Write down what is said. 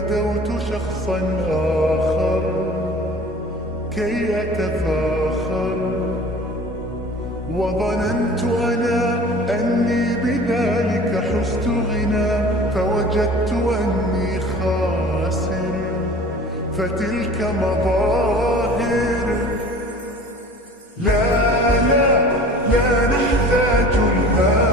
بدوت شخصا آخر كي أتفاخر، وظننت أنا أني بذلك حزت غنى، فوجدت أني خاسر، فتلك مظاهر. لا لا لا نحتاج الآن